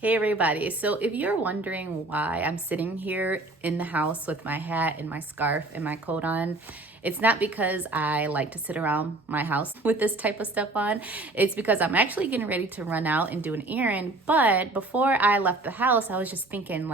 Hey everybody, so if you're wondering why I'm sitting here in the house with my hat and my scarf and my coat on, it's not because I like to sit around my house with this type of stuff on. It's because I'm actually getting ready to run out and do an errand. But before I left the house, I was just thinking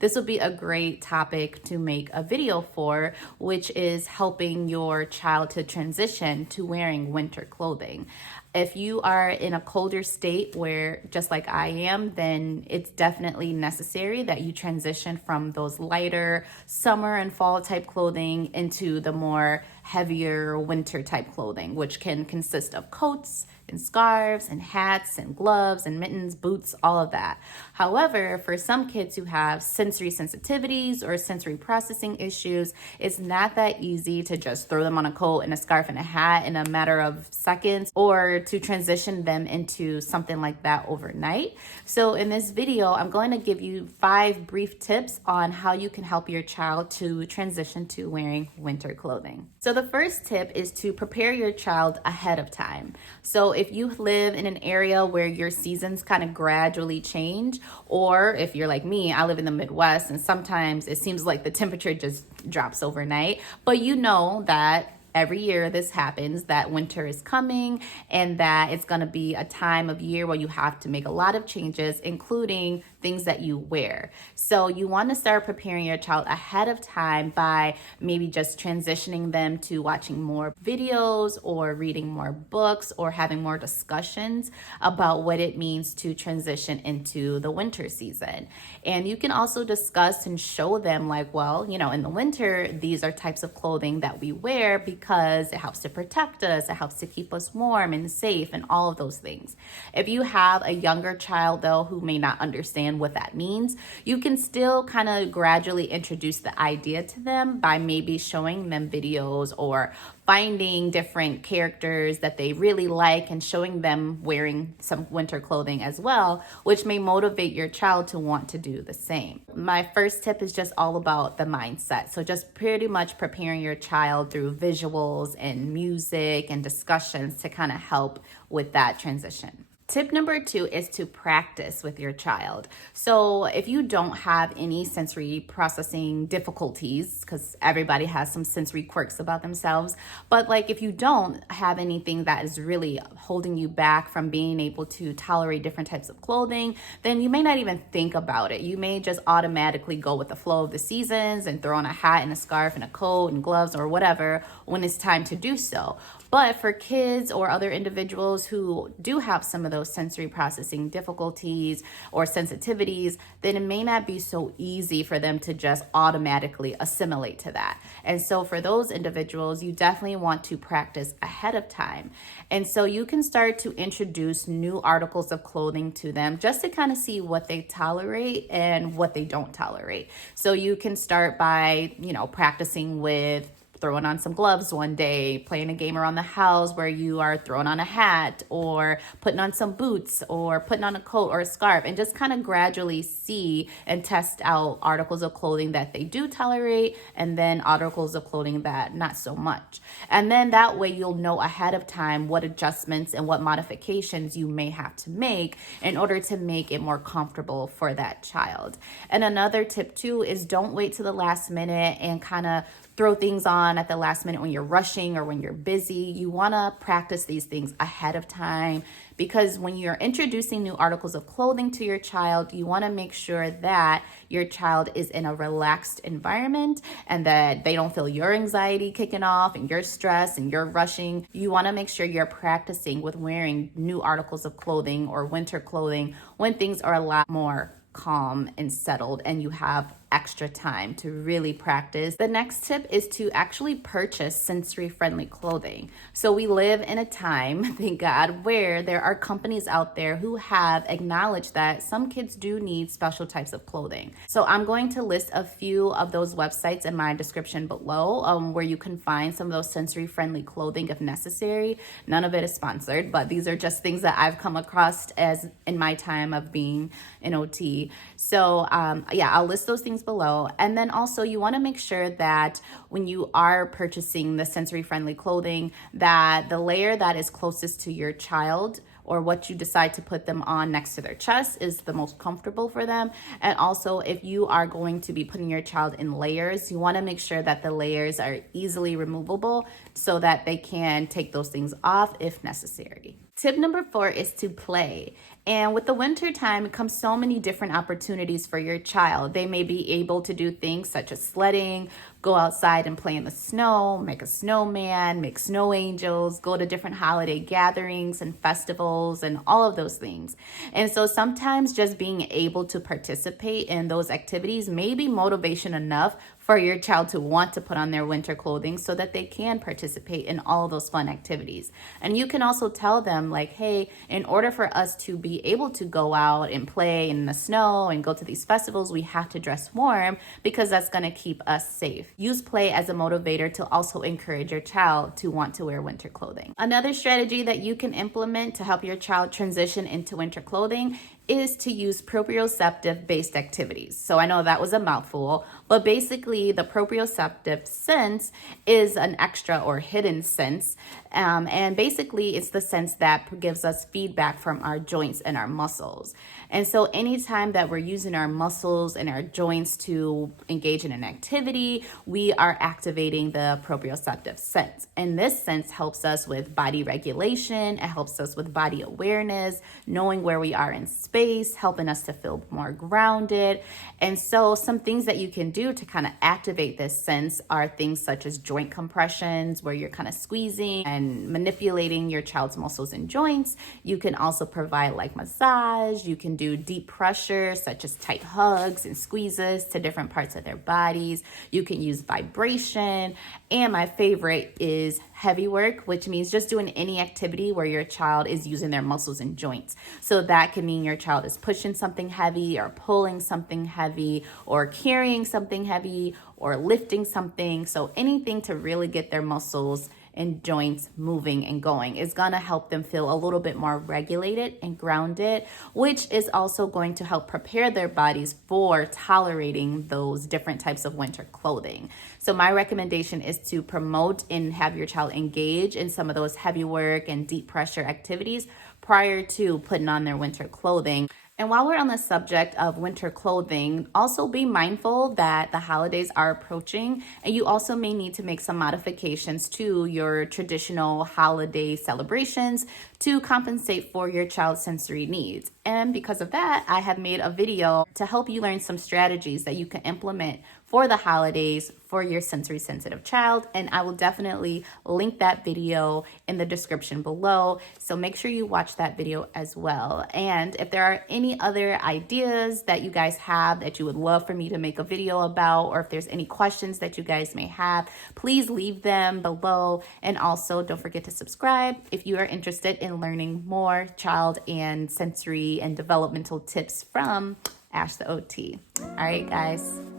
this would be a great topic to make a video for, which is helping your child to transition to wearing winter clothing. If you are in a colder state where, just like I am, then it's definitely necessary that you transition from those lighter summer and fall type clothing into the more heavier winter type clothing, which can consist of coats and scarves and hats and gloves and mittens, boots, all of that. However, for some kids who have sensory sensitivities or sensory processing issues, it's not that easy to just throw them on a coat and a scarf and a hat in a matter of seconds, or to transition them into something like that overnight. So in this video, I'm going to give you 5 brief tips on how you can help your child to transition to wearing winter clothing. So the first tip is to prepare your child ahead of time. So if you live in an area where your seasons kind of gradually change, or if you're like me, I live in the Midwest and sometimes it seems like the temperature just drops overnight, but you know that every year this happens, that winter is coming and that it's going to be a time of year where you have to make a lot of changes, including things that you wear. So you want to start preparing your child ahead of time by maybe just transitioning them to watching more videos or reading more books or having more discussions about what it means to transition into the winter season. And you can also discuss and show them in the winter, these are types of clothing that we wear because it helps to protect us, it helps to keep us warm and safe and all of those things. If you have a younger child though who may not understand what that means, you can still kind of gradually introduce the idea to them by maybe showing them videos or finding different characters that they really like and showing them wearing some winter clothing as well, which may motivate your child to want to do the same. My first tip is just all about the mindset. So just pretty much preparing your child through visuals and music and discussions to kind of help with that transition. Tip number 2 is to practice with your child. So if you don't have any sensory processing difficulties, because everybody has some sensory quirks about themselves, but if you don't have anything that is really holding you back from being able to tolerate different types of clothing, then you may not even think about it. You may just automatically go with the flow of the seasons and throw on a hat and a scarf and a coat and gloves or whatever when it's time to do so. But for kids or other individuals who do have some of those sensory processing difficulties or sensitivities, then it may not be so easy for them to just automatically assimilate to that. And so for those individuals, you definitely want to practice ahead of time. And so you can start to introduce new articles of clothing to them just to kind of see what they tolerate and what they don't tolerate. So you can start by, practicing with throwing on some gloves one day, playing a game around the house where you are throwing on a hat or putting on some boots or putting on a coat or a scarf, and just kind of gradually see and test out articles of clothing that they do tolerate and then articles of clothing that not so much. And then that way you'll know ahead of time what adjustments and what modifications you may have to make in order to make it more comfortable for that child. And another tip too is don't wait to the last minute and kind of throw things on at the last minute when you're rushing or when you're busy. You want to practice these things ahead of time, because when you're introducing new articles of clothing to your child, you want to make sure that your child is in a relaxed environment and that they don't feel your anxiety kicking off and your stress and you're rushing. You want to make sure you're practicing with wearing new articles of clothing or winter clothing when things are a lot more calm and settled and you have extra time to really practice. The next tip is to actually purchase sensory friendly clothing. So we live in a time, thank God, where there are companies out there who have acknowledged that some kids do need special types of clothing. So I'm going to list a few of those websites in my description below, where you can find some of those sensory friendly clothing if necessary. None of it is sponsored, but these are just things that I've come across as in my time of being an OT. So I'll list those things below. And then also you want to make sure that when you are purchasing the sensory friendly clothing, that the layer that is closest to your child or what you decide to put them on next to their chest is the most comfortable for them. And also, if you are going to be putting your child in layers, you want to make sure that the layers are easily removable so that they can take those things off if necessary. Tip number 4 is to play. And with the winter time, it comes so many different opportunities for your child. They may be able to do things such as sledding, go outside and play in the snow, make a snowman, make snow angels, go to different holiday gatherings and festivals and all of those things. And so sometimes just being able to participate in those activities may be motivation enough for your child to want to put on their winter clothing so that they can participate in all those fun activities. And you can also tell them like, hey, in order for us to be able to go out and play in the snow and go to these festivals, we have to dress warm because that's going to keep us safe. Use play as a motivator to also encourage your child to want to wear winter clothing. Another strategy that you can implement to help your child transition into winter clothing is to use proprioceptive based activities. So I know that was a mouthful, but basically the proprioceptive sense is an extra or hidden sense. And basically it's the sense that gives us feedback from our joints and our muscles. And so anytime that we're using our muscles and our joints to engage in an activity, we are activating the proprioceptive sense. And this sense helps us with body regulation. It helps us with body awareness, knowing where we are in space, helping us to feel more grounded. And so some things that you can do to kind of activate this sense are things such as joint compressions, where you're kind of squeezing and manipulating your child's muscles and joints. You can also provide like massage. You can do deep pressure, such as tight hugs and squeezes to different parts of their bodies. You can use vibration. And my favorite is heavy work, which means just doing any activity where your child is using their muscles and joints. So that can mean your child is pushing something heavy or pulling something heavy or carrying something heavy or lifting something. So anything to really get their muscles and joints moving and going is going to help them feel a little bit more regulated and grounded, which is also going to help prepare their bodies for tolerating those different types of winter clothing. So my recommendation is to promote and have your child engage in some of those heavy work and deep pressure activities prior to putting on their winter clothing. And while we're on the subject of winter clothing, also be mindful that the holidays are approaching, and you also may need to make some modifications to your traditional holiday celebrations to compensate for your child's sensory needs. And because of that, I have made a video to help you learn some strategies that you can implement for the holidays for your sensory sensitive child. And I will definitely link that video in the description below. So make sure you watch that video as well. And if there are any other ideas that you guys have that you would love for me to make a video about, or if there's any questions that you guys may have, please leave them below. And also don't forget to subscribe if you are interested in learning more child and sensory and developmental tips from Ash the OT. All right, guys.